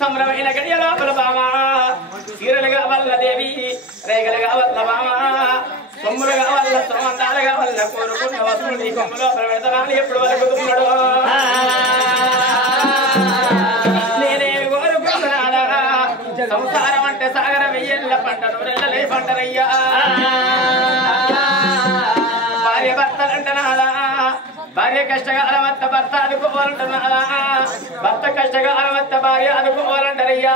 సంభ్రమైన గడియ లోపల బామ చీరలుగా వల్ల దేవి రేగలుగా వల్ల బామ సొమ్ములుగా వల్ల సమంతాలుగా వల్ల కోరుకున్న వస్తువులు నీ కొమ్ము లోపల పెడతాను ఎప్పుడు వరకు దుమ్మడు నేనేమి కోరుకుంటున్నాడా సంసారం అంటే సాగర వెయ్యల్ల పంట నూరెళ్ళలే పంటనయ్యా భార్య భర్తలంటనాదా భార్య కష్టకాలం వద్ద భర్త అనుకోవాలంటున్నారా భర్త కష్టకాలం వద్ద భార్య అనుకోవాలంటారయ్యా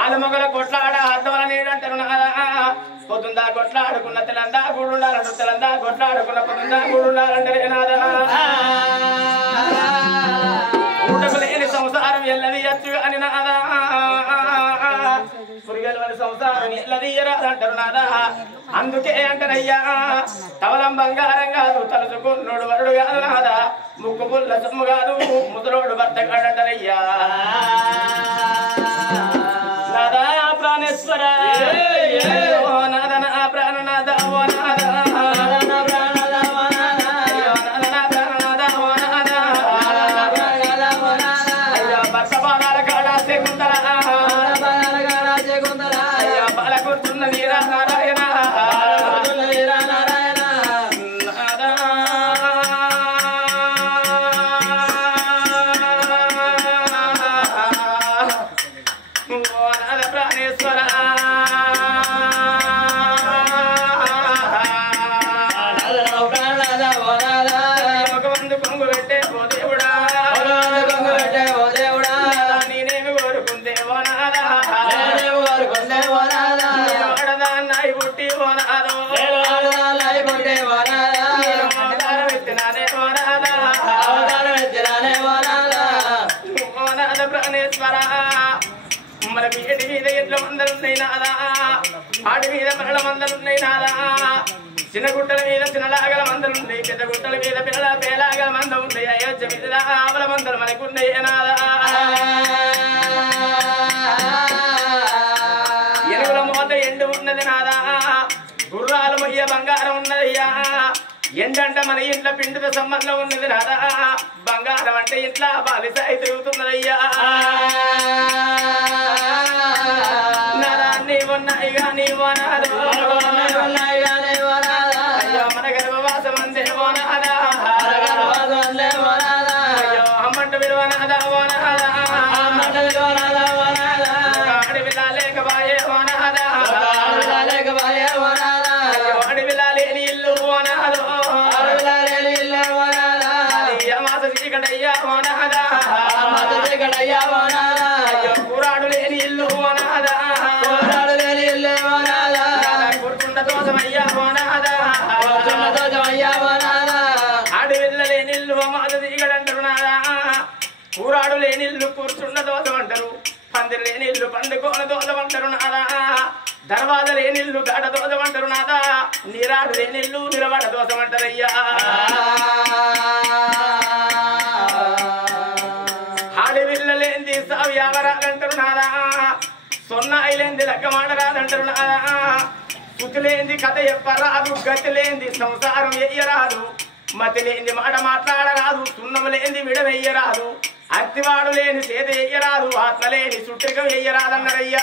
ఆలు మొగల కొట్లాడ అద్దవల నీడంటున్నారా పొద్దుందా కొట్లాడుకున్న తెలందా గూడుండాలంటు తెలందా కొట్లాడుకున్న పొద్దుందా గూడుండాలంటారే నాదా ఊటకు లేని సంసారం ఎల్లది ఎత్తు అని నాదా పురిగలవని సంసారం ఎల్లది ఎరాదంటారు నాదా అందుకే అంటనయ్యా తవలం బంగారం కాదు తలుచుకున్నోడు వరుడు కాదు నాదా ముక్కు పుల్ల సొమ్ము కాదు ముసలోడు భర్త కాడంటనయ్యా నాదా ప్రాణేశ్వర ఓ నాద నా ప్రాణనాథ ఓ నాద అయ్యా భర్త బాణాల కాడా సేకుందరా అయ్యా బాల కూర్చున్న వీరా నారాయణ మన వీటి మీద ఎట్ల మందలున్నాయి నాదా ఆడి మీద మరల మందలున్నాయి నాదా చిన్న గుట్టల మీద చిన్నలాగల మందలున్నాయి పెద్ద గుట్టల మీద పిల్లల పేలాగల మంద ఉన్నాయి అయోధ్య మీద ఆవల మందలు మనకున్నాయి నాదా ఎరువుల మోత ఎండు ఉన్నది నాదా గుర్రాలు మొయ్య బంగారం ఉన్నదయ్యా ఎండంట మన ఇంట్లో పిండితో సంబంధం ఉన్నది నాదా బంగారం అంటే ఇంట్లో బాలిసాయి తిరుగుతున్నదయ్యా నాదా నీవున్నాయిగా నీవో నాదో అయ్యో మన గర్భవాసం అందే ఓ నాదా అయ్యో అమ్మంట విలువ నాదా ఓ నాదా అడవిలా లేకబాయే ఓ నాదా అయ్యో అడవిలా లేని ఇల్లు ఓ నాదో చీకటయ్యా ఓ నాదా అయ్యో కూరాడు లేని ఇల్లు ఓ నాదా కూర్చుండ దోషమయ్యా ఓ నాదా అడవిల్ల లేని ఇల్లు మాత చీకటంటారు నాదా కూరాడు లేని ఇల్లు కూర్చుండ దోషం అంటారు పందిరి లేని ఇల్లు పండుకోన దోషం అంటారు నాదా దర్వాజ లేని ఇల్లు గాఢ దోషం అంటారు నాదా నీరాడు లేని ఇల్లు నిలబడ దోషం అంటారయ్యా ఆడవిల్లలేంది సావ్యావరాలంటారు నాదా సొన్నాయిలేంది లెక్కమాడరాదంటారు నాదా సుతిలేంది కథ చెప్పరాదు గతిలేంది సంసారం వెయ్యరాదు మతిలేంది మాట మాట్లాడరాదు సున్నము లేంది విడవెయ్యరాదు అత్తివాడు లేని సేద వెయ్యరాదు ఆత్మ లేని సుట్టికం వెయ్యరాదన్నారయ్యా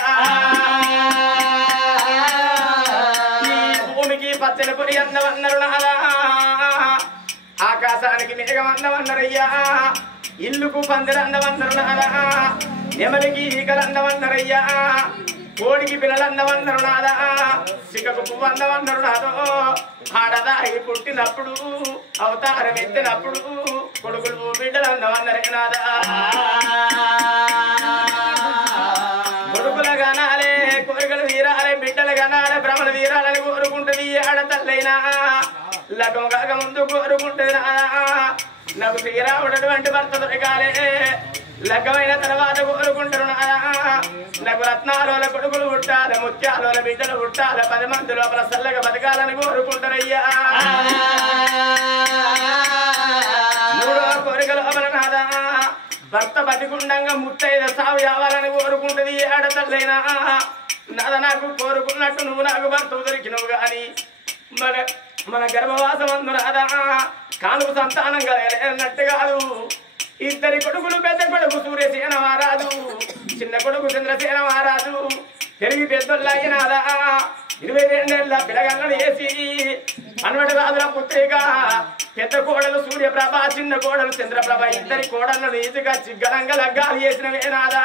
ఈ భూమికి పచ్చని పొరి అందమన్నారు నాదా ఆకాశానికి మేఘం అందమన్నారయ్యా ఇల్లుకు పందిరందమన్నారు నాదా నెమలికి ఈకలందమన్నారయ్యా కోడికి పిల్లలందమన్నారు నాదా సిక్కకు పువ్వు అందమన్నారు నాదో ఆడదాయి పుట్టినప్పుడు అవతారం ఎత్తినప్పుడు కొడుకులు బిడ్డలు అందమన్నారే నాదా కొడుకుల గనాలే కోరికలు తీరాలే బిడ్డలు గనాలే భ్రమలు తీరాలని కోరుకుంటుంది ఆడతల్లైనా లగం కాక ముందు కోరుకుంటుంది నాదా నాకు శ్రీరాముడటువంటి భర్త దొరకాలే లగ్గమైన తర్వాత కోరుకుంటారు నాదా నాకు రత్నాల కొడుకులు పుట్టాలి ముత్యాల బిడ్డలు పుట్టాలి 10 మంది లోపల చల్లగా బతకాలని కోరుకుంటారయ్యా మూడో కోరిక లోపల నాదా భర్త బతికుండంగా ముత్తైద సాగు కావాలని కోరుకుంటుంది ఆడతల్లైనా నాదా నాకు కోరుకున్నట్టు నువ్వు నాకు భర్త దొరికినవు గాని మన గర్భవాసమందు రాదా కానుకు సంతానం కలగలేనట్టు కాదు. ఇద్దరి కొడుకులు పెద్ద కొడుకు సూర్యసేన మహారాజు, చిన్న కొడుకు చంద్రసేన మహారాజు పెరిగి పెద్దోళ్ళయినాదా 22 ఏళ్ళ పిల్లగలను వేసి అన్వటి రాజుల పుత్రిక పెద్ద కోడలు సూర్యప్రభ, చిన్న కోడలు చంద్రప్రభ ఇద్దరి కోడలను ఈసుకొచ్చి గలంగా లగ్గాలు చేసిన వేనాదా.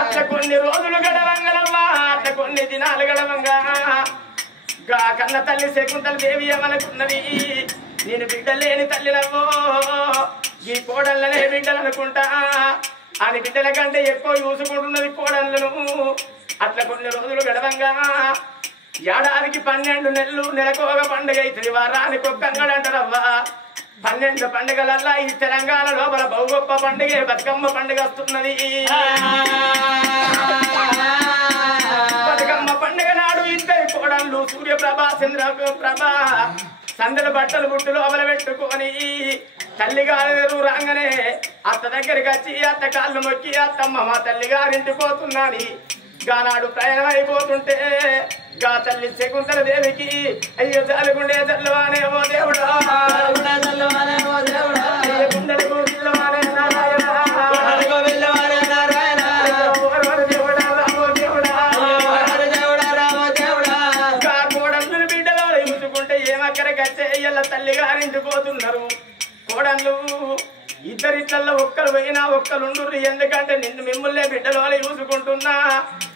అట్లా కొన్ని రోజులు గడవంగలమ్మా, అట్లా కొన్ని దినాలు గడవంగా కన్న తల్లి శకుంతల దేవి ఏమనుకున్నది, నేను బిడ్డలేని తల్లినవ్వో ఈ కోడళ్ళనే బిడ్డలు అనుకుంటా అని బిడ్డల కంటే ఎక్కువ చూసుకుంటున్నది కోడళ్ళను. అట్లా కొన్ని రోజులు గడవంగా ఏడాదికి 12 నెలలు నెలకు ఒక పండుగ అవుతుంది, వారానికి ఒక్క అంటారవ్వా. 12 పండుగలల్లా ఈ తెలంగాణ లోపల బహు గొప్ప పండుగ బతుకమ్మ పండుగ వస్తున్నది. బతుకమ్మ పండుగ నాడు ఇద్దరు కోడళ్ళు సూర్యప్రభ చంద్రప్రభ సందల బట్టలు బుట్టు లోపల పెట్టుకొని తల్లిగారు రాగానే అత్త దగ్గరికి వచ్చి అత్త కాళ్ళు మొక్కి అత్తమ్మ మా తల్లిగారింటి పోతున్నాని గానాడు ప్రయాణం అయిపోతుంటే గా తల్లి శకుంతల దేవికి అయ్యో జాలుగుండే చల్లవానే ఓ దేవుడా, గుండెలకు పిల్లవానే నారాయణ, కోడళ్ళు బిడ్డలో చూసుకుంటే ఏమక్కడికి వచ్చే ఇళ్ళ తల్లిగారింటి పోతున్నారు. కోడళ్ళు ఇద్దరిట్లలో ఒక్కరు పోయినా ఒక్కరుండు, ఎందుకంటే నిన్ను మిమ్మల్నే బిడ్డలో చూసుకుంటున్నా.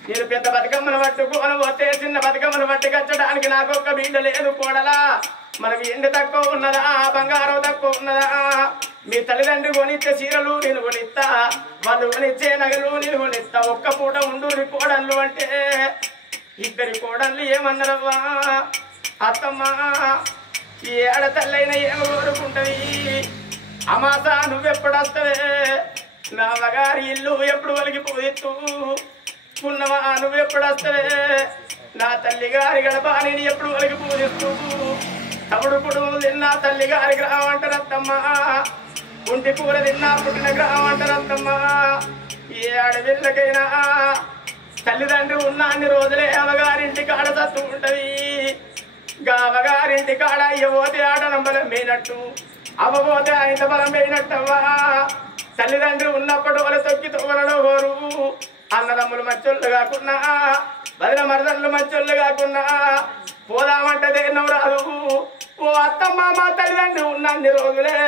నేను పెద్ద బతుకమ్మను పట్టుకోను పోతే చిన్న బతుకమ్మను పట్టుకొచ్చడానికి నాకు ఒక్క బిడ్డ లేదు కోడలా. మనకి ఎండు తక్కువ ఉన్నదా, బంగారం తక్కువ ఉన్నదా? మీ తల్లిదండ్రులు కొనిచ్చే చీరలు నేను కొనిస్తా, వాళ్ళు కొనిచ్చే నగలు నేను కొనిస్తా. ఒక్క పూట ఉండు కోడళ్ళు అంటే ఇద్దరి కోడళ్ళు ఏమన్నారవ్వా, అత్తమ్మ ఈ ఆడతల్లైన ఏమో కోరుకుంటది, అమాస నువ్వెప్పుడొస్తావే, నా మగారి ఇల్లు ఎప్పుడు వలికి పోయిత్తు, పున్నమా నువ్వెప్పుడొస్తావే, నా తల్లిగారి గడప నేను ఎప్పుడు వలికి పూజిస్తూ, తమ్ముడు కుడుము తిన్నా తల్లిగారి గ్రహం అంటారత్తమ్మ, ఉంటి కూర తిన్నా పుట్టిన గ్రహం అంటారత్తమ్మ. ఏ ఆడపిల్లకైనా తల్లిదండ్రి ఉన్న అన్ని రోజులే అమ్మగారింటి కాడ తత్తు ఉంటది. అమ్మగారింటి కాడ అయ్యబోతే ఆట నంబలం పోయినట్టు, అవ్వబోతే ఆయన బలం పోయినట్టవ్వా. తల్లిదండ్రులు ఉన్నప్పుడు వాళ్ళు తొక్కి తొవ్వలలో కోరు, అన్నదమ్ములు మచ్చోళ్ళు కాకున్నా బదిల మరదళ్ళు మచ్చోళ్ళు కాకున్నా పోదామంటే దేన్నో రాదు. ఓ అత్తమ్మ మా తల్లిదండ్రులు ఉన్న అన్ని రోజులే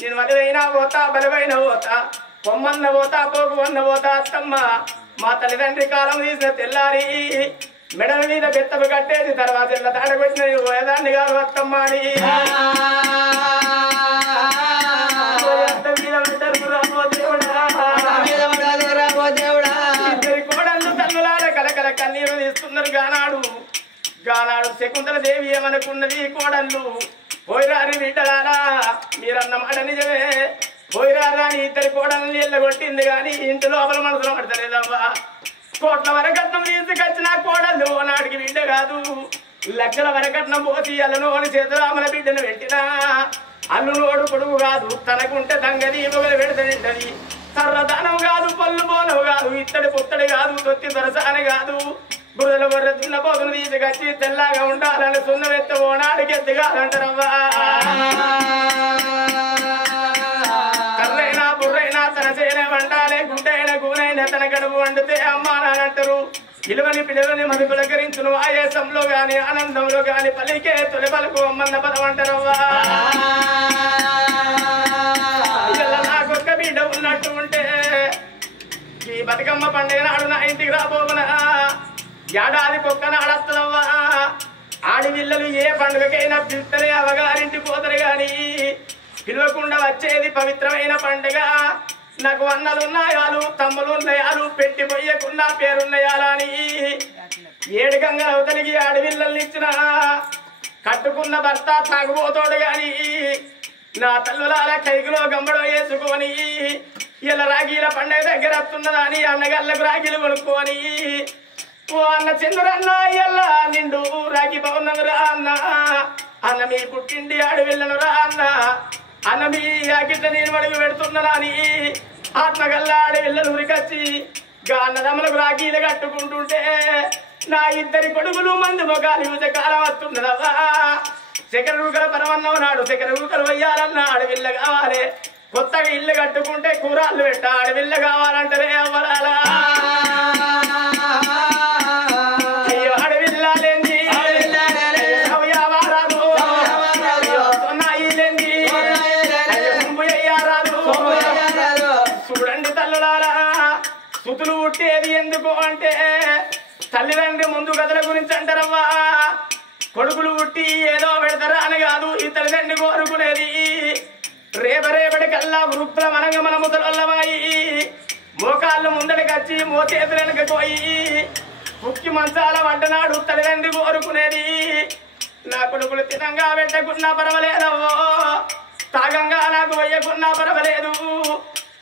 నేను వలివైనా పోతా బలవైన పోతా, పొమ్మన్న పోతా పోకువన్న పోతా. అత్తమ్మ మా తల్లిదండ్రి కాలం తీసిన తెల్లారి మెడల మీద బెత్తలు కట్టేది, తర్వాత ఇలా తాడగొచ్చిన పోయేదాన్ని కాదు అత్తమ్మ అని. ఇద్దరి కోడళ్ళు తల్లులాల కలకల కన్నీరు తీస్తున్నారు. గానాడు శకుంతల దేవి ఏమనుకున్నది, కోడళ్ళు పోయిరారి బిడ్డలారా మీరన్న మాట నిజమే, పోయిరారా అని ఇద్దరి కోడళ్ళని ఎల్లగొట్టింది కానీ ఇంటి లోపల మనసులో పడతలేదవ్వా. కోట్ల వరకట్నం తీసుకొచ్చిన కోడళ్ళు నాటికి బిడ్డ కాదు, లక్షల వరకట్నం పోసి అల్లను అని చేతురామల బిడ్డను పెట్టినా అల్లునోడు కొడుకు కాదు, తనకుంటే తంగది మొగలు పెడతనింటది. సర్రదానం కాదు, పళ్ళు బోనవు కాదు, ఇత్తడి పుత్తడి కాదు, తొత్తి దొరసాని కాదు, బురదల బొర్ర దున్న పోతును తీసుకొచ్చి తెల్లగా ఉండాలని సున్నవెత్త ఓనాడికి ఎత్తుగాలంటారవ్వా. కర్రైనా బుర్రైనా తన చేనే వండాలే, గుడ్డైన గూనైనా తన గడుపు వండితే అమ్మా నానంటారు. పిలువని పిలువని మది పులకరించును, ఆయాసంలో గాని ఆనందంలో గాని పలికే తొలి పలుకు అమ్మన్న పదం అంటారవ్వా. ఇలా నాకొక్క బిడ్డ ఉన్నట్టు ఉంటే ఈ బతుకమ్మ పండుగ నాడు నా ఇంటికి రాబోవునా, ఏడాది కుక్క నాడత్తదవ్వా. ఆడిపిల్లలు ఏ పండుగకైనా పిలుస్తనే అవగారింటి పోతారు గాని పిలవకుండా వచ్చేది పవిత్రమైన పండుగ. నాకు అన్నలున్నాయాలు తమ్ములున్నాయాలు పెట్టి పొయ్యకున్నా పేరున్నాయాలా అని 7 గంగల అవతలికి ఆడపిల్లల్ని ఇచ్చిన కట్టుకున్న భర్త తాగుపోతాడు గాని నా తల్లులాల కైకిలో గంబడో వేసుకొని ఇలా రాఖీల పండుగ దగ్గర వస్తున్నదా అని అన్నగల్లకు రాఖీలు కొనుక్కొని, ఓ అన్న చంద్రన్న ఎల్లా నిండు రాఖీ పౌర్ణమి రా అన్న, అన్న మీ పుట్టింటి ఆడపిల్లను రా అన్న, అన్న మీ యాకిట్ల నేను అడుగు పెడుతున్నా అని ఆత్మగల్లా ఆడపిల్లలు ఉరికొచ్చి అన్నదమ్ములకు రాఖీలు కట్టుకుంటుంటే నా ఇద్దరి కొడుకులు మంది మొగాలు యువకాలం వస్తున్నదవ్వా శకర రూకల పరమన్నం నాడు శకర రూకలు వయ్యాలన్న అడవిల్ల కావాలి కొత్తగా ఇల్లు కట్టుకుంటే కూరాళ్ళు పెట్ట అడవిల్ల కావాలంటారే అవ్వరాలా అయ్యో అడవిల్లాలేంది రాదు సొన్నాయిలేంది రాదు చూడండి తల్లులారా సుతులు పుట్టేది ఎందుకు అంటే తల్లిదండ్రి ముందు కథల గురించి అంటారవ్వా కొడుకులు పుట్టి ఏదో పెడతారా అని కాదు ఈ తల్లిదండ్రి కోరుకునేది రేపటి కల్లా వృద్ధుల మనగా మన ముసలమ్మయి మోకాళ్ళు ముందడికి వచ్చి మోచేతులు వెనకపోయి ముక్కి మంచాల వంటనాడు తల్లిదండ్రి కోరుకునేది నా కొడుకులు తినంగా పెట్టకున్నా పర్వాలేదవ్వో తాగంగా నాకు వయ్యకున్నా పర్వాలేదు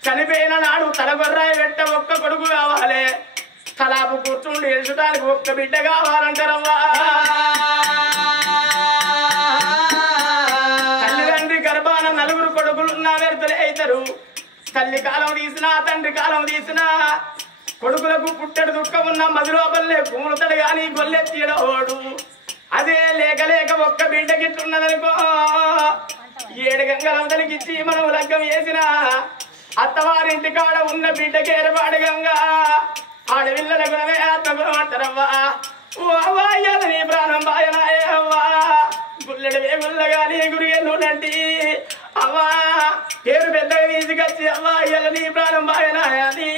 చనిపోయిన నాడు తలగొర్రాయి పెట్ట ఒక్క కొడుకు కావాలి తలాపు కూర్చుండి ఎలుచడానికి ఒక్క బిడ్డ కావాలంటారవ్వా తల్లిదండ్రి గర్భాన నలుగురు కొడుకులున్నా వ్యర్థులే అవుతారు తల్లి కాలం తీసినా తండ్రి కాలం తీసినా కొడుకులకు పుట్టడు దుఃఖం ఉన్న మదిలోపల్లే కుములుతాడు గాని గొల్లెత్తియడోడు అదే లేక లేక ఒక్క బిడ్డ గిట్లున్నదనుకో 7 గంగలవతలికిచ్చి మనం లగ్గం వేసిన అత్తవారింటి కాడ ఉన్న బిడ్డకేరపాడు గంగా ఆడవిల్లల గుణమే ఆత్మగుణం అంటారవ్వా ఓ అవ్వా ఇయ్యాల నీ ప్రాణం బాయనాయే అవ్వా గుల్లెడు వేగుల్లగా నీ గురి ఎల్లునంటి అవ్వా పేరు పెద్దగా తీసుకొచ్చి అవ్వా ఇయ్యాల నీ ప్రాణం బాయనాయని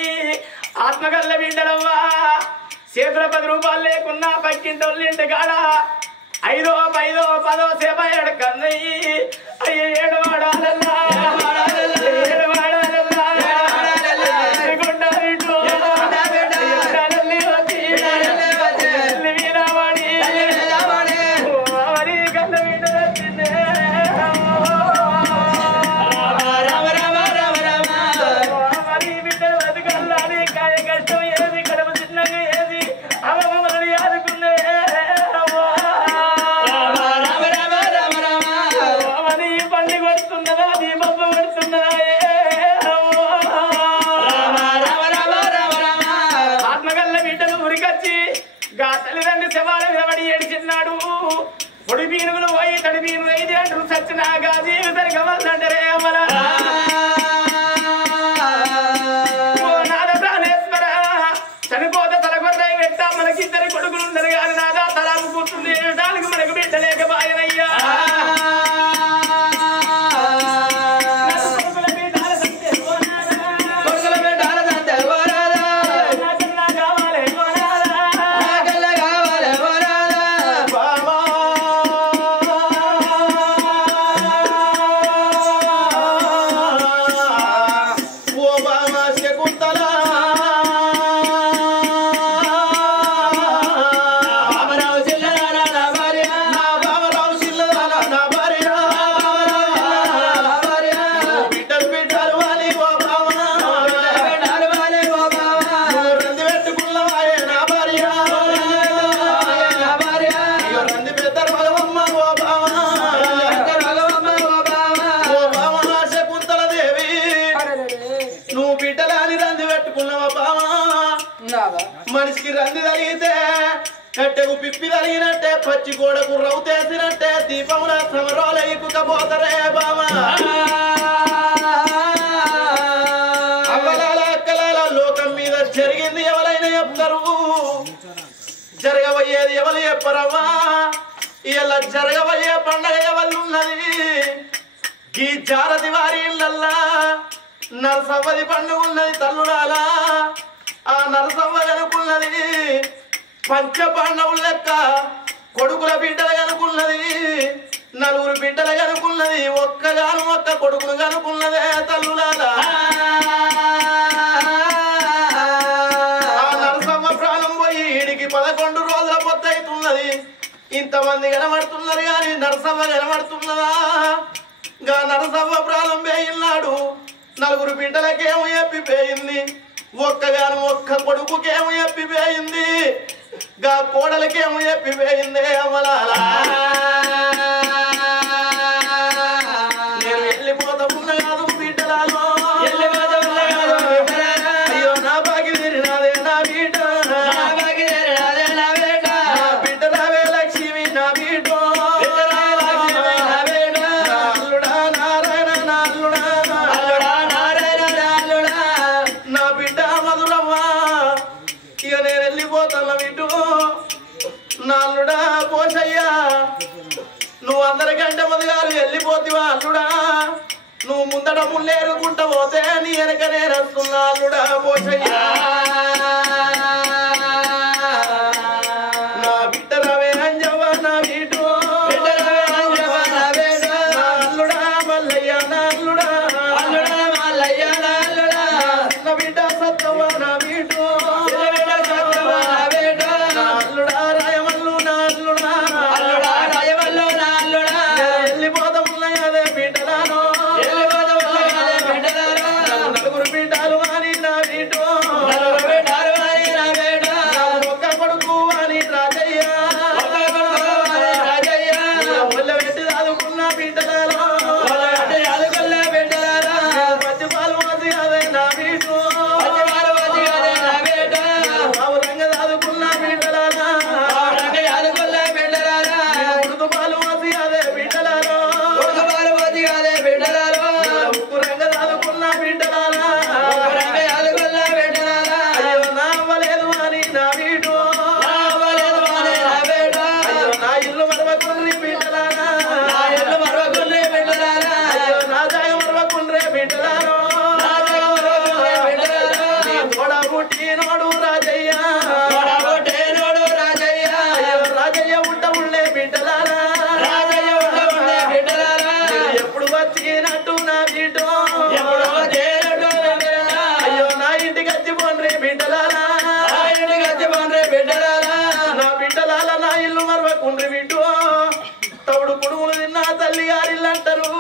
ఆత్మగల్ల బిడ్డలవ్వా చేతుల 10 రూపాయలు లేకున్నా పక్కింటోళ్ళింటి కాడ 5దో 10దో 10దో సేప ఎడకన్నయ్యి అయ్యి 7 వాడాలల్లా పొడి పీనుగులు పోయి తడి పీనుగు అయితే అంటారు సచ్చినాగా జీవితానికి అవ్వాలంటారే అమ్మలా నాద ప్రాణేశ్వర చనిపోతే తలకొర్రాయి పెట్టా మనకిద్దరి కొడుకులు ఉండరు కానీ నాదా తలాపు కూర్చుంది దానికి మనకు బిడ్డ లేక బాయనయ్యా మనిషికి రంది తగిలితే కట్టెకు పిప్పి తగినట్టే పచ్చి గోడకు రౌతేసినట్టే దీపమున సమరాలు ఎక్కుకపోతారే బామ అవ్వలాల అక్కలాల లోకం మీద జరిగింది ఎవరైనా చెప్తారు జరగబోయేది ఎవరు చెప్పరవ్వా ఇలా జరగబోయే పండగ ఎవరున్నది ఈ జారది వారి ఇళ్ళల్లా నరసవ్వది పండుగ ఉన్నది తల్లురాలా ఆ నరసవ్వ కనుకున్నది పంచ పాండవుల లెక్క కొడుకుల బిడ్డలు కనుకున్నది 4 బిడ్డలు కనుకున్నది ఒక్కగాను ఒక్క కొడుకును కనుకున్నదే తల్లులాలా ఆ నరసవ్వ ప్రాణం పోయి ఈడికి 11 రోజుల పొత్తైతున్నది ఇంతమంది కనబడుతున్నారు కానీ నరసవ్వ కనబడుతున్నదా గా నరసవ్వ ప్రాణం వేయినాడు 4 బిడ్డలకేమో ఎప్పిపోయింది ఒక్కగాను ఒక్క కొడుకుకేమో ఎప్పిపోయింది గా కోడలకేమో ఎప్పిపోయింది అమలాలా నేను వెళ్ళిపోతామున్న కాదు బిడ్డలాలో అయ్యో నా బాగి తీరినాదే నా బిడ్డ నా బాగి తీరినాదే నా బిడ్డ వెళ్ళిపోతాను విటు నాల్లుడా పోషయ్యా నువ్వు అందరికంటే ముందుగారు వెళ్ళిపోతివా అల్లుడా నువ్వు ముందట ముళ్ళేరుకుంటా పోతే నీ వెనక నేను వస్తున్నా అల్లుడా పోషయ్యా నా బిడ్డ రవే అంజవ్వ నా వీటు అల్లుడా మల్లయ్య నా అల్లుడా నా బిడ్డ సత్తవ్వ నా వీటు అల్లుడా రాయమల్లు నా అల్లుడా వెళ్ళిపోతామున్నాయి అదే బిడ్డలాను నలుగురు బిడ్డలు అని నా వీటు ఒక్క కొడుకు అని రాజయ్య ఒళ్ళ పెట్టి చదువుకున్న బిడ్డలలో పచ్చి పాలు పోసి అదే నా వీటు రంగ చదువుకున్న బిడ్డలారా ఉడుకు పాలు పోసి అదే బిడ్డలలో ఉప్పు రంగ చదువుకున్న బిడ్డలారా అయ్యో నా అవ్వలేదు అని నా వీటు అయ్యో నా ఇల్లు మరవకుండ్రి బిడ్డలారా అయ్యో నా జాగ మరవకుండ్రే బిడ్డలారో తోడ పుట్టినోడు రాజయ్య అయ్యో రాజయ్య ఉంట ఉండే బిడ్డలారా ఎప్పుడు వచ్చినట్టు నా వీటు అయ్యో నా ఇంటికి వచ్చి పోండ్రి బిడ్డలారా నా బిడ్డలాల నా ఇల్లు మరవకుండ్రి బిడ్డు తవుడు కుడుములు తిన్నా తల్లి గారిల్లు అంటారు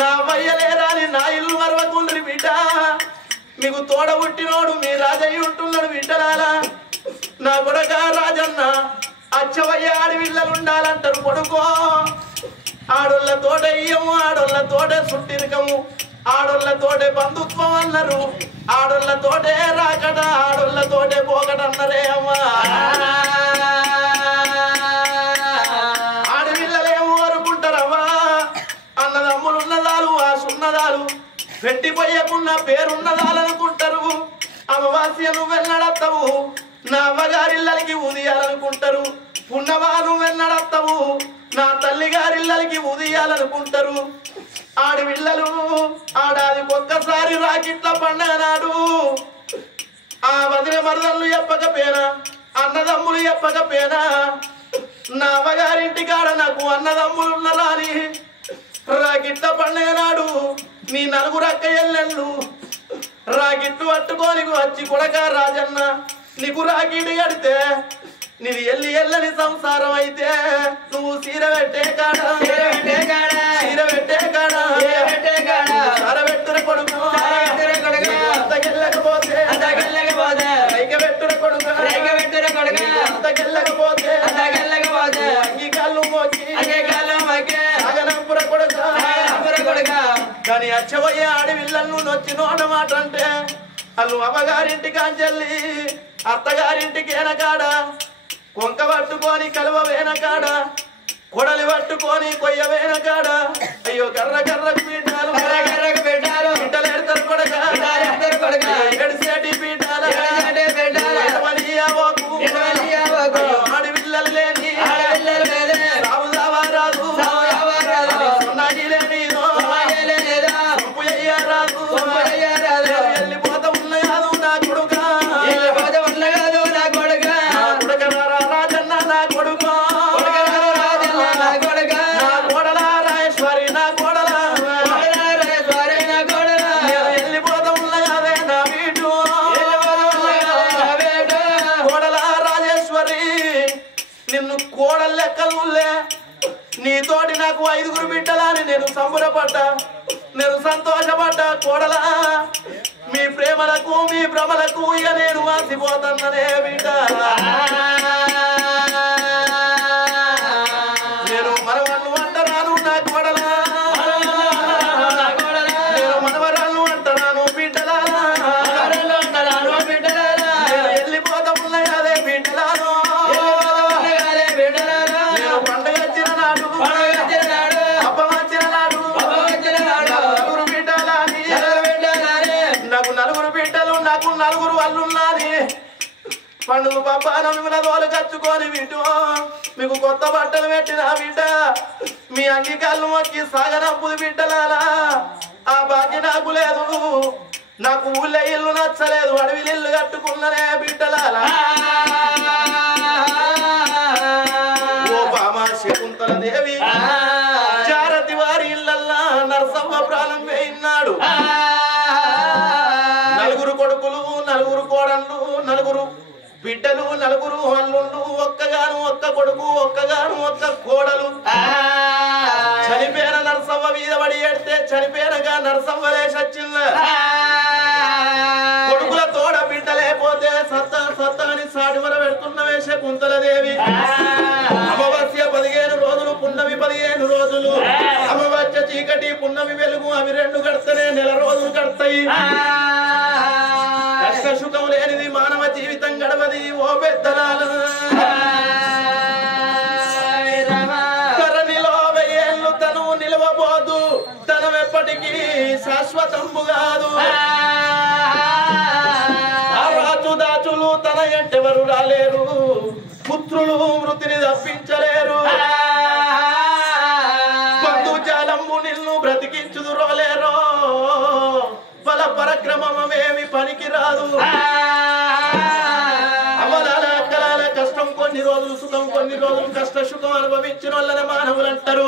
నా వయ్యలేరాని నా ఇల్లు మరవకుండ్రి బిడ్డ మీకు తోడ పుట్టినోడు మీ రాజయ్య ఉంటున్నాడు బిడ్డలాల నా కొడక రాజన్న అచ్చవయ్య ఆడవిళ్ళలు ఉండాలంటారు కొడుకో ఆడోళ్ళ తోట ఇయ్యము ఆడోళ్ళ తోట సుట్టిరికము ఆడోళ్ళ తోటే బంధుత్వం అన్నారు ఆడోళ్ళ తోటే రాకట ఆడోళ్ళ తోటే పోకట అన్నరే అమ్మా ఆడవిళ్ళలేమో అనుకుంటారవ్వా అన్నదమ్ములు ఉన్నదాలు ఆ సున్నదాలు పెట్టిపోయకున్న పేరున్నదాలనుకుంటారు అమావాస్య నువ్వెన్నడత్తవు నా అవ్వగారిళ్ళకి ఉదయాలనుకుంటారు పున్నవా నువ్వెన్నడత్తవు నా తల్లి గారిళ్ళకి ఉదయాలనుకుంటారు ఆడవిళ్ళలు ఆడాది ఒక్కసారి రాకిట్ల పండగ నాడు ఆ వదిన మరదళ్ళు చెప్పకపోయినా అన్నదమ్ములు చెప్పకపోయినా నా అవ్వగారింటి కాడ నాకు అన్నదమ్ములు ఉన్నరా అని రాకిట్ల పండగ నాడు నీ నలుగురు అక్క ఎల్లెళ్ళు రాకిట్టు పట్టుకోని వచ్చి కొడక రాజన్న నీకు రాకిటి కడితే నీది ఎల్లని సంసారం అయితే నువ్వు సీర పెట్టే కాడా సరబెట్టుర కొడుకు అంతకెళ్ళకపోతే అంతకెళ్ళకపోతే అంగీకాళ్ళు మోకి అగనంపుర కొడుక కానీ అచ్చవయ్య ఆడవిళ్ళను నొచ్చి నోట మాట అంటే అల్లు అమ్మగారింటికి అంచెల్లి అత్తగారింటికి ఏనకాడ కొంక పట్టుకొని కలువ వేనకాడ కొడలి పట్టుకొని కొయ్య వేనకాడ అయ్యో కర్ర కర్రకు పీఠాలు బిడ్డలు ఎడతారు కొడక ఎడిసేటి పీఠాలు ఆడవిల్లలు లేని రాదు సొన్నాజీ లేని రాదు వెళ్ళిపోతా ఉన్నాయాదు నా కొడుక రాజన్న నా కొడుక నా కోడల రాయేశ్వరి నా కోడల వెళ్ళిపోతా ఉన్నాయాదే నా వీటు కోడల రాజేశ్వరి నిన్ను కోడలు లెక్కలులే నీతోటి నాకు 5 బిడ్డలని నేను సంబరపడ్డా నేను సంతోషపడ్డా కోడలా మీ ప్రేమలకు మీ భ్రమలకు ఇక నేను వాసిపోతాననే బిడ్డ నేను మనవళ్ళు అంటరాను నా కోడలా నేను మనవరాళ్ళు అంటరాను బిడ్డలా నేను వెళ్ళిపోతామున్నాయి అదే బిడ్డలాను నేను పండుగ వచ్చిన నాడు అబ్బం వచ్చిన నాడు నలుగురు బిడ్డలని నాకు 4 బిడ్డలు నాకు 4 అల్లున్నాని పండుగ పప్పానం తోలు కచ్చుకొని బిడ్డ మీకు కొత్త బట్టలు పెట్టిన బిడ్డ మీ అంగి కళ్ళు మొక్కి సాగనప్పుది బిడ్డలాలా ఆ బాకి నాకు లేదు నాకు ఊళ్ళో ఇల్లు నచ్చలేదు అడవిలు ఇల్లు కట్టుకున్ననే బిడ్డలాలా ఓ బామా శకుంతల దేవి జారతి వారి ఇళ్ళల్లా నరసమ్మ ప్రాణం వేయినాడు నలుగురు కొడుకులు నలుగురు కోడళ్ళు నలుగురు బిడ్డలు నలుగురు అల్లుళ్ళు ఒక్కగాను ఒక్క కొడుకు ఒక్కగాను ఒక్క కోడలు చనిపోయిన నరసవ్వ మీద పడి ఏడితే చనిపోయినగా నరసవ్వ లేచొచ్చింది కొడుకుల తోడ బిడ్డలేపోతే సత్తా సత్తా అని సాటిమర పెడుతున్న శకుంతలదేవి అమావాస్య 15 రోజులు పున్నమి 15 రోజులు అమావాస్య చీకటి పున్నమి వెలుగు అవి 2 గడితేనే నెల రోజులు గడతాయి కష్ట సుఖం లేనిది మానవ జీవితం గడవది ఓ పెద్దలాలు ధరణిలో 1000 ఏళ్ళు తను నిలవబోదు తనం ఎప్పటికీ శాశ్వతంబు కాదు ఆ రాజు దాచులు తన ఎంటెవరు రాలేరు పుత్రులు మృతిని తప్పించలేరు బంధు జాలంబు నిన్ను బ్రతికించుదు రోలేరో బల పరక్రమమేమి పనికి రాదు అవలాల అక్కలాల కష్టం కొన్ని రోజులు సుఖం కొన్ని రోజులు కష్ట సుఖం అనుభవించిన వాళ్ళని మానవులు అంటారు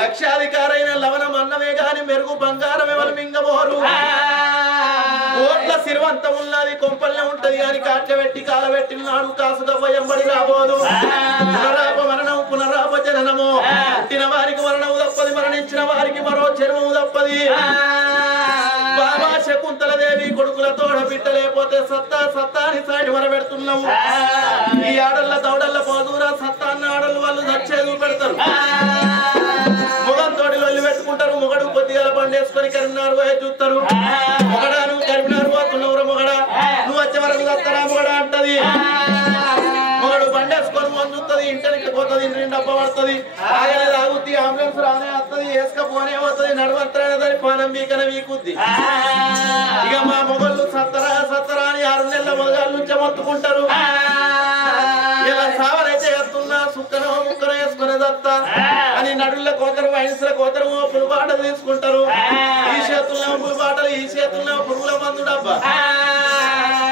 లక్షాధికారైన లవణం అన్నమే గాని మెరుగు బంగారం ఎవరు మింగబోరు కోట్ల సిరివంతం ఉన్నది కొంపల్లే ఉంటది గాని కాట్ల పెట్టి కాలబెట్టినాడు కాసు దవ్వయంబడి రాబోదు పునరాప మరణం పునరాప జననము పుట్టిన వారికి మరణము తప్పది మరణించిన వారికి మరో జన్మము తప్పది బాబా శకుంతలదేవి కొడుకుల తోడ బిడ్డలేపోతే సత్తా సత్తా అని సాటి మరబెడుతున్నాము ఈ ఆడళ్ళ దౌడళ్ళ పోదూరా సత్తా అన్న ఆడళ్ళు వాళ్ళు నచ్చేది పెడతారు మొగంతోటి లొల్లి పెట్టుకుంటారు మొగడు కొద్దిగా బండేసుకొని కరీంనగర్ పోయి చూస్తారు మొగడా నువ్వు కరీంనగర్ పోతున్నావురా మొగడా నువ్వు వచ్చే వరకు వస్తారా మొగడా అంటది మొగడు బండేసుకొని చూస్తుంది ఇంటికి పోతుంది ఇంటి డబ్బ పడుతుంది ఆగలే తాగుద్ది అంబులెన్స్ రానే వస్తుంది వేసుకపోనే పోతుంది నడవంతరానే దాని పానం మీకనే వీకుద్ది ఇక మా మొగళ్ళు సత్తరా సత్తరా అని 6 నెలల మొదగాళ్ళ నుంచి మొత్తుకుంటారు ఇలా సావనైతే ఎత్తున్నా సుక్కనో ముక్కనో వేసుకునే దత్తా అని నడుళ్ళ కోతరు వయసుల కోతరు పులిబాటలు తీసుకుంటారు ఈ చేతుల్లో పులిబాటలు ఈ చేతుల్లో పురుగుల మందు డబ్బా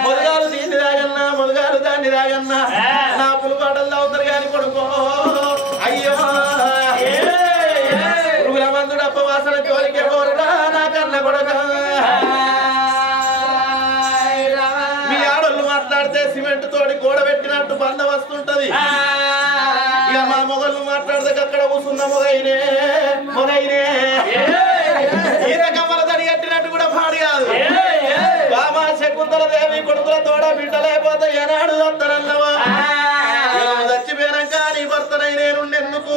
మొదగాలు దీన్ని తాగన్నా మొదగాలు దాన్ని తాగన్నా నా పులిబాటలు తాగుతారు కాని కొడుకో అయ్యో పురుగుల మందు డబ్బ వాసన జోలికి పోరుడా నా కన్న కొడక మీ ఆడోళ్ళు మాట్లాడితే సిమెంట్ తోటి గోడ పెట్టినట్టు బంద వస్తుంటది ఇక మా మొగళ్ళు మాట్లాడితే అక్కడ కూర్చున్న మొగైనే మొగైనే ఈత కమ్మల తడి కట్టినట్టు కూడా పాడు కాదు బామా శకుంతలదేవి కొడుకుల తోడ బిడ్డలేకపోతే ఏనాడు వస్తానన్నవా చచ్చిపోయాక నీ భర్తనై నేనుండెందుకు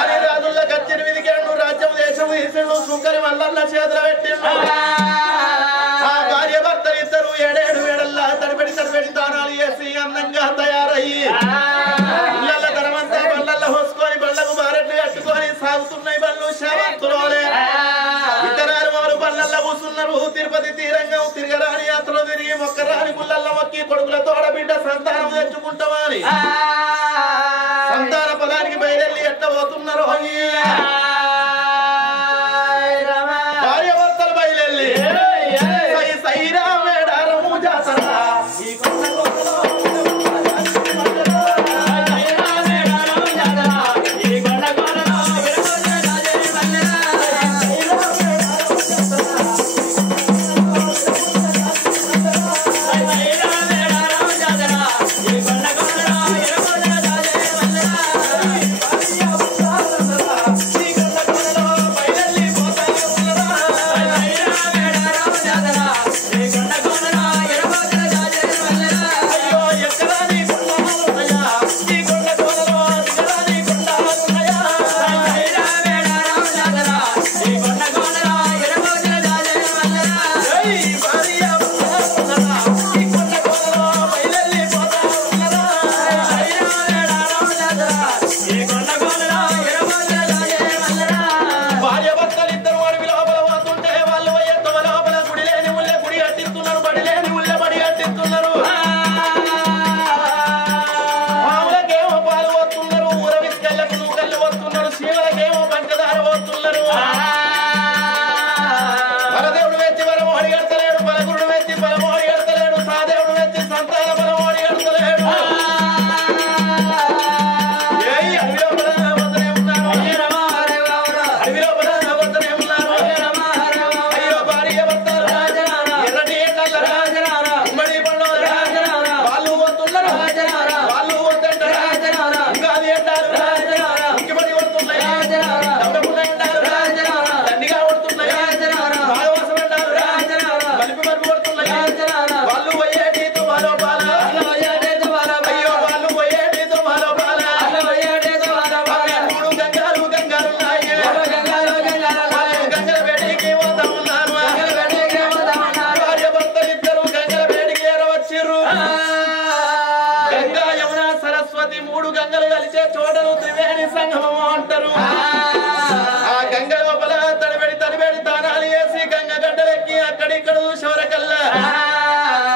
అని రాజుల్లో కచ్చిన విధికేడు రాజ్యం దేశం తీసిండు సుంకరి మల్లన్న చేతులు పెట్టిండు ఆ భార్య భర్త ఇద్దరు 7 ఏడల్లా తడిపెడి తానాలు చేసి అందంగా తయారయ్యి ఇళ్ళ తనమంతా బళ్ళల్లో పోసుకొని బళ్ళకు బారెట్లు కట్టుకొని సాగుతున్నాయి బళ్ళు శావంతులోనే ఇతరాలు వారు బళ్ళల్లో కూర్చున్నారు తిరుపతి తీరంగం తిరగరాని యాత్రలు తిరిగి మొక్కరాని గుళ్ళల్లో మొక్కి కొడుకుల తోడ బిడ్డ సంతానం తెచ్చుకుంటామని సంతాన పదానికి బయలుదేరి ఎట్ట పోతున్నారు భార్య భర్తలు బయలుదేరి సైరా మేడారము జాతరా ఈ సరస్వతి మూడు గంగలు కలిసే చోటను త్రివేణి సంగమం అంటారు. ఆ గంగ లోపల తడిబెడి తానాలు వేసి గంగ గడ్డలెక్కి అక్కడిక్కడ చూసేవరకల్లా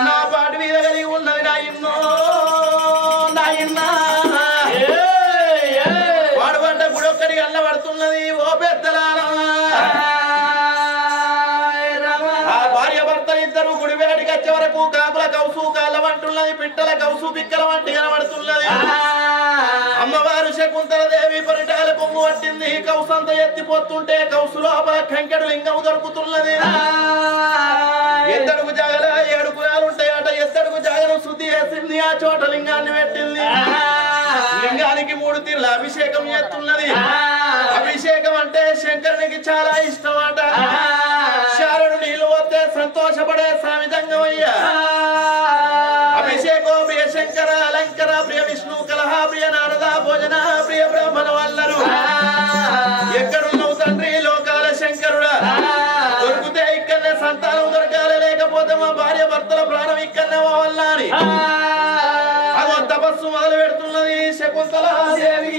నా పాటి మీద కలిగి ఉన్నది నాయన్నో నాయన్నా వాడబడ్డ గుడొక్కడికి అల్ల పడుతున్నది ఓ పెద్దలారా. ఆ భార్య భర్త ఇద్దరు గుడివేడికి వచ్చే వరకు కాకుల కౌసు కాళ్ళ వంటున్నది, పిట్టల కౌసు పిక్కల వంటి కనబడుతున్నది. అమ్మవారు శకుంతల దేవి పరిటాల కొమ్ము పట్టింది. కౌసంత ఎత్తిపోతుంటే కౌసు లోపల కంకెడు లింగం దొరుకుతున్నది. ఎద్దడుగు జాగల 7 కులాలుంటాయట. ఎద్దడుగు జాగను శుద్ధి చేసింది. ఆ చోట లింగాన్ని పెట్టింది. లింగానికి 3 తీర్ల అభిషేకం చేస్తున్నది. అభిషేకం అంటే శంకరునికి చాలా ఇష్టం అట. శారడు నీళ్లు వస్తే సంతోషపడే స్వామి జంగమయ్య. అభిషేకో ప్రియ శంకర అలంకర ప్రియ విష్ణు కలహ ప్రియ నారద భోజన ప్రియ బ్రాహ్మణ వల్లరు. ఎక్కడున్నావు తండ్రి లోకాల శంకరుడా? దొరికితే ఇక్కడనే సంతానం దొరకాలి, లేకపోతే మా భార్య భర్తల ప్రాణం ఇక్కడనే పోవాలా అని అదో తపస్సు మొదలు పెడుతున్నది శకుంతలాదేవి.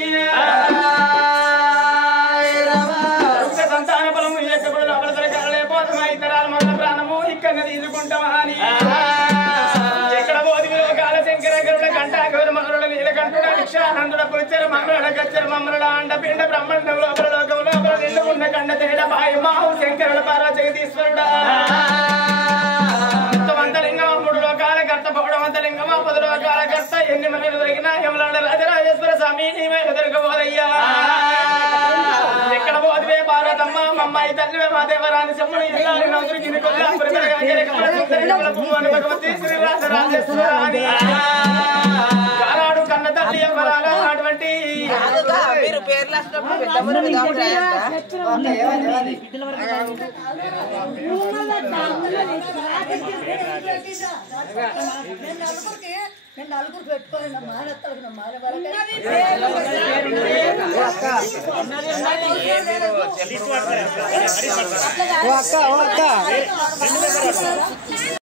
సంతాన బలము ఎక్కడ లోపల దొరకాలేపోతామా ఇతరాలు మన ప్రాణము ఇక్కడ తీసుకుంటామా అని ఎక్కడ పోది లోకాల శంకర గరుడ గంట గౌర మనుడ నీలకంఠుడ నిక్షానందుడ పులిచర మనుడ గచ్చర మమ్మరుడ అండ పిండ బ్రహ్మణ లోపల లోకం లోపల నిండుకున్న కండ తేడ బాయి మాహు శంకరుడ పార్వ జగదీశ్వరుడా. వంతలింగమ 3 లోకాల కర్త పౌడవంతలింగమ 10 లోకాల కర్త ఎన్ని మనలు దొరికినా యమలాండ రాజరాజేశ్వర స్వామి నీవే దొరకబోదయ్యా. ఎక్కడ పోదివే పార్వతమ్మ మమ్మాయి తల్లివే మా దేవరాని చెమ్ముడు ఇల్లాలి నౌదురికి కొల్లాపురి భగవతి శ్రీరాజరాజేశ్వరాని గారాడు కన్న తల్లి ఎవరాల అటువంటి మీరు పేర్లు వచ్చినప్పుడు పెద్దమ్మను నేను నలుగురు పెట్టుకోండి మానత్తలకు మాన